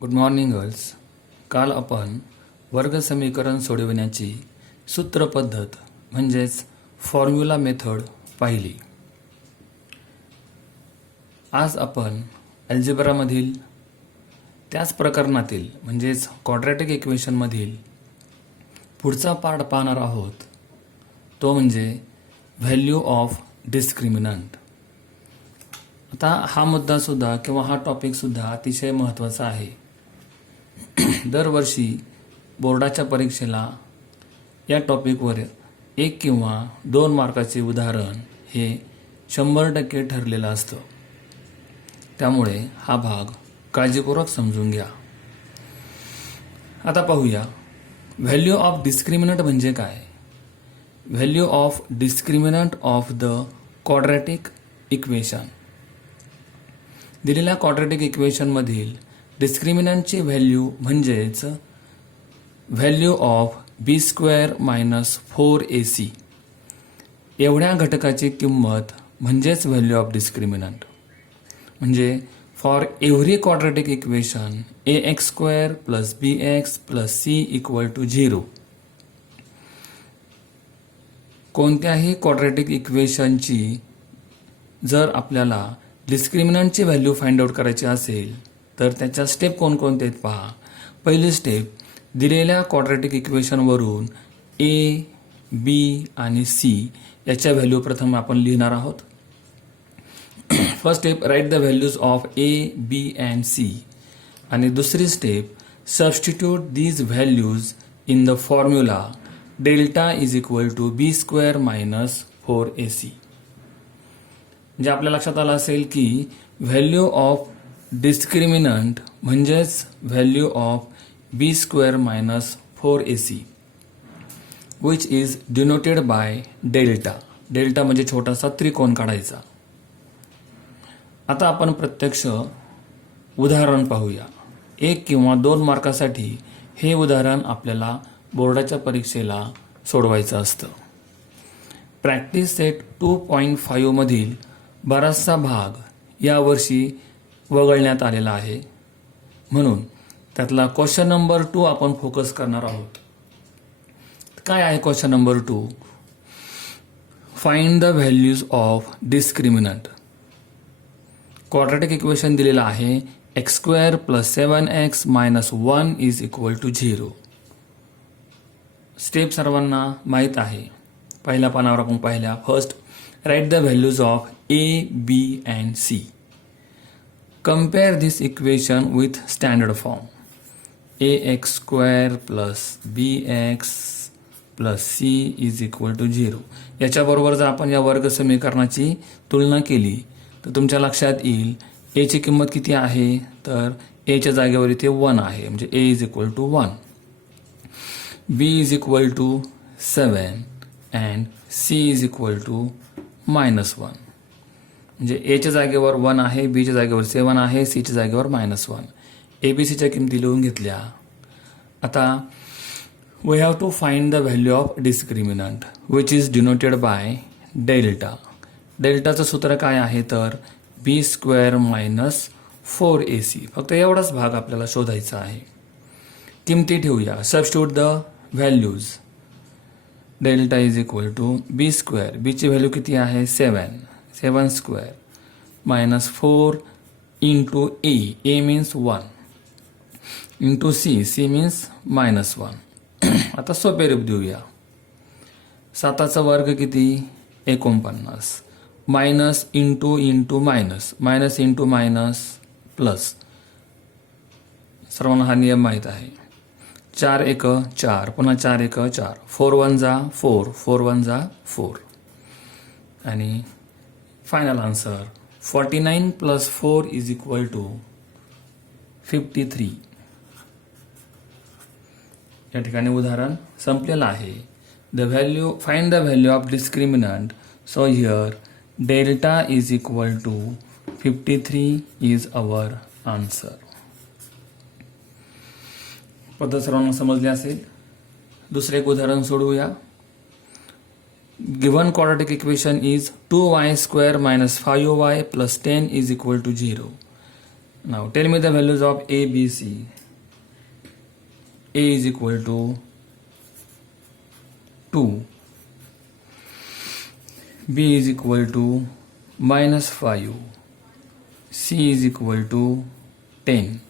Good morning girls. काल आपण वर्ग समीकरण सोडविण्याची सूत्र पद्धत म्हणजेच फॉर्म्युला मेथड पाहिली. आज आपण अल्जेब्रामधील त्याच प्रकरणातील म्हणजेच क्वाड्रॅटिक इक्वेशनमधील पुढचा पार्ट पाहणार आहोत. तो म्हणजे व्हॅल्यू ऑफ डिस्क्रिमिनंट. आता हा मुद्दासुद्धा किंवा हा टॉपिकसुद्धा अतिशय महत्त्वाचा आहे. दरवर्षी बोर्डाच्या परीक्षेला या टॉपिकवर 1 किंवा 2 मार्काचे उदाहरण हे 100% ठरलेलं असतं. त्यामुळे हा भाग काळजीपूर्वक समजून घ्या. आता पाहूया व्हॅल्यू ऑफ डिस्क्रिमिनंट म्हणजे काय. Value of discriminant of the quadratic equation. दिलेल्या क्वाड्रॅटिक इक्वेशनमधील डिस्क्रिमिनंटची व्हॅल्यू म्हणजेच व्हॅल्यू ऑफ b² - 4ac एवढ्या घटकाची किंमत म्हणजेच व्हॅल्यू ऑफ डिस्क्रिमिनंट. म्हणजे for every quadratic equation ax² + bx + c = 0. कोणत्याही क्वाड्रॅटिक इक्वेशनची जर आपल्याला डिस्क्रिमिनंटची व्हॅल्यू फाइंड आउट करायची असेल तर त्याच्या स्टेप कोणकोणते आहेत पहा. पहिली स्टेप, दिलेल्या क्वाड्रॅटिक इक्वेशनवरून a, b आणि c याच्या व्हॅल्यू प्रथम आपण लिहिणार आहोत. First step, right the values of a, b and c. आणि दुसरी step, substitute these values in the formula delta is equal to b² - 4ac. म्हणजे आपल्या लक्षात आलं असेल की व्हॅल्यू ऑफ डिस्क्रिमिनंट म्हणजेच value of b² - 4ac which is denoted by delta. Delta म्हणजे छोटासा त्रिकोण काढायचा. आता आपण प्रत्यक्ष उदाहरण पाहूया. 1 किंवा 2 मार्कासाठी हे उदाहरण आपल्याला बोर्डाच्या परीक्षेला सोडवायचं असतं. प्रॅक्टिस सेट 2.5 मधील बराचसा भाग यावर्षी वगळण्यात आलेला आहे. म्हणून त्यातला क्वेश्चन नंबर 2 आपण फोकस करणार आहोत. काय आहे question number 2? Find the values of discriminant. Quadratic equation दिलेलं आहे x² + 7x - 1 = 0. स्टेप सर्वांना माहीत आहे. पहिल्या पानावर आपण पाहिल्या. First, right the values of a, b and c. Compare this equation with standard form. ax² + bx + c = 0. याच्याबरोबर जर आपण या वर्ग समीकरणाची तुलना केली तर तुमच्या लक्षात येईल a ची किंमत किती आहे. तर a च्या जागेवर इथे 1 आहे. म्हणजे a = 1, b = 7 अँड c = -1. म्हणजे a च्या जागेवर 1 आहे, b च्या जागेवर 7 आहे, c च्या जागेवर -1. abcच्या किमती लिहून घेतल्या. आता we have to find the value of discriminant which is denoted by delta. डेल्टाचं सूत्र काय आहे तर b² - 4ac. फक्त एवढाच भाग आपल्याला शोधायचा आहे. किमती ठेवूया. Substitute the values. Delta is equal to b². b ची व्हॅल्यू किती आहे 7. 7² -4 into a. a means 1 into c. c means -1. आता सोपे रूप देऊया. 7चा वर्ग किती 49. Minus into minus, minus into minus plus. सर्वांना हा नियम माहीत आहे. 4 1 4, पुन्हा 4 1 4, 4 1 जा 4, 4 1 जा 4. आणि फायनल आन्सर 49 + 4 = 53. या ठिकाणी उदाहरण संपलेलं आहे. Find the value of discriminant. So here delta is equal to 53 is our answer. पद्धत सर्वांना समजली असेल. दुसरे एक उदाहरण सोडवूया. Given quadratic equation is 2y² - 5y + 10 = 0. Now tell me the values of A, B, C. A is equal to 2. B is equal to -5. C is equal to 10.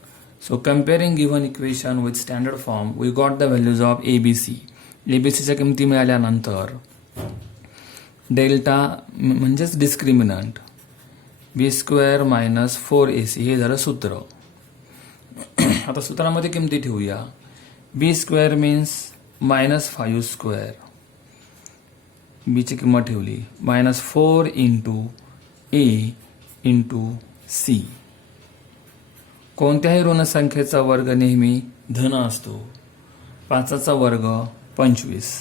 So comparing given equation with standard form, we got the values of A, B, C. A, B, C च्या किमती मिळाल्यानंतर delta म्हणजेच discriminant B² minus 4AC हे झालं सूत्र. आता सूत्रामध्ये किमती ठेवूया. B² means -5². B ची किंमत ठेवली -4 इंटू A इंटू C. कोणत्याही ऋण संख्येचा वर्ग नेहमी धन असतो. 5चा वर्ग 25.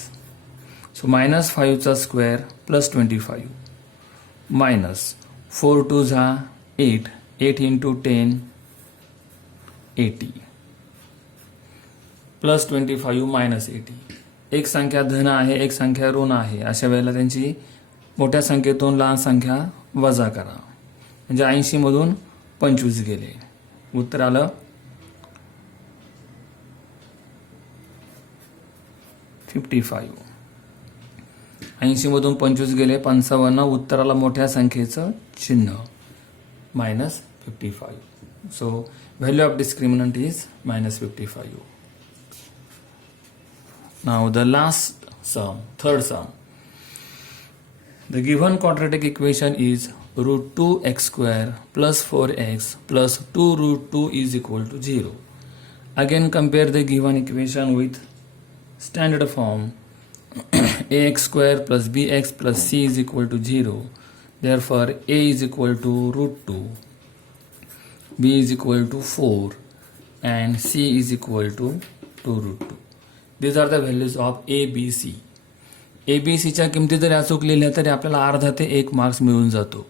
सो -5चा स्क्वेअर प्लस 25 मायनस 4 2 जा 8. 8 इंटू 10 80 प्लस 25 मायनस 80. एक संख्या धन आहे, एक संख्या ऋण आहे. अशा वेळेला त्यांची मोठ्या संख्येतून लहान संख्या वजा करा. म्हणजे 80 मधून 25 गेले. उत्तर आलं 55. 80 मधून 25 गेले 55. उत्तराला मोठ्या संख्येचं चिन्ह -55. So value of discriminant is -55. Now the last sum, third sum. The given quadratic equation is √2x² plus 4x plus 2√2 is equal to 0. Again compare the given equation with standard form. ax² plus bx plus c is equal to 0. Therefore a is equal to √2, b is equal to 4 and c is equal to 2√2. These are the values of A, B, C. A, B, C च्या किमती जरी अचूक लिहिल्या तरी आपल्याला अर्धा ते 1 marks मिळून जातो.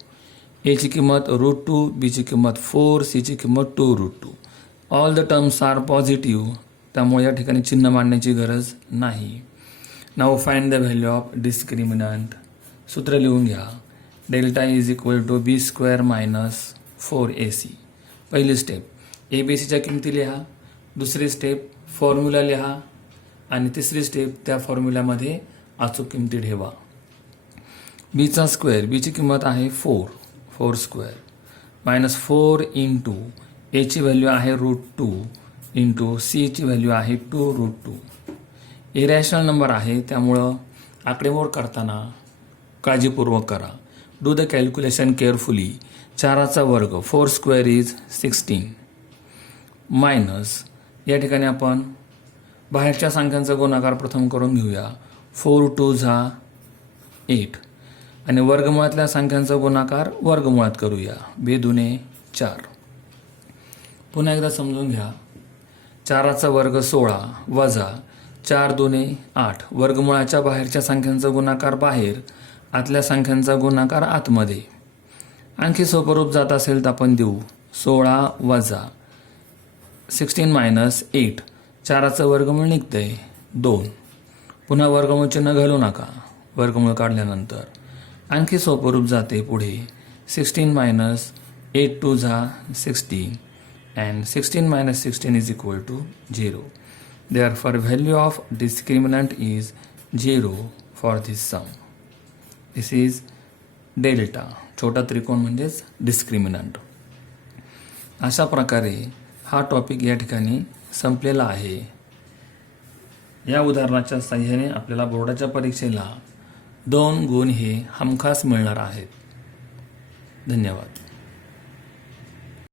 A ची किंमत √2, B ची किंमत 4, C ची किंमत 2√2. All the terms are positive, त्यामुळे या ठिकाणी चिन्ह मांडण्याची गरज नाही. Now find the value of discriminant. सूत्र लिहून घ्या. Delta is equal to B² minus 4AC. पहिली स्टेप A, B, C च्या किमती लिहा. दुसरी स्टेप फॉर्म्युला लिहा. आणि तिसरी स्टेप त्या फॉर्म्युल्यामध्ये अचूक किमती ठेवा. बीचा स्क्वेअर, बीची किंमत आहे 4² -4 इंटू एची व्हॅल्यू आहे √2 इंटू सीची व्हॅल्यू आहे 2√2. इरॅशनल नंबर आहे, त्यामुळं आकडेमोड करताना काळजीपूर्वक करा. Do the calculation carefully. 4चा वर्ग 4² इज 16 मायनस या ठिकाणी आपण बाहेरच्या संख्यांचा गुणाकार प्रथम करून घेऊया. 4 2 जा 8 आणि वर्गमुळातल्या संख्यांचा गुणाकार वर्गमुळात करूया. 2 दुने 4. पुन्हा एकदा समजून घ्या. 4चा वर्ग 16 वजा 4 दुने 8. वर्गमुळाच्या बाहेरच्या संख्यांचा गुणाकार बाहेर, आतल्या संख्यांचा गुणाकार आतमध्ये. आणखी सोपं रूप जात असेल तर आपण देऊ 16 वजा 16 मायनस 8. 4चं वर्गमूळ निघतंय 2. पुन्हा वर्गमूळ चिन्ह घालू नका वर्गमूळ काढल्यानंतर. आणखी सोपं रूप जाते पुढे 16 मायनस 8 2 जा 16 and 16 minus 16 is equal to 0. Therefore value of discriminant is 0 for this sum. This is delta. छोटा त्रिकोण म्हणजेच डिस्क्रिमिनंट. अशा प्रकारे हा टॉपिक या ठिकाणी संपलेला आहे. या उदाहरणाच्या साहाय्याने आपल्याला बोर्डाच्या परीक्षेला 2 गुण हे हमखास मिळणार आहेत. धन्यवाद.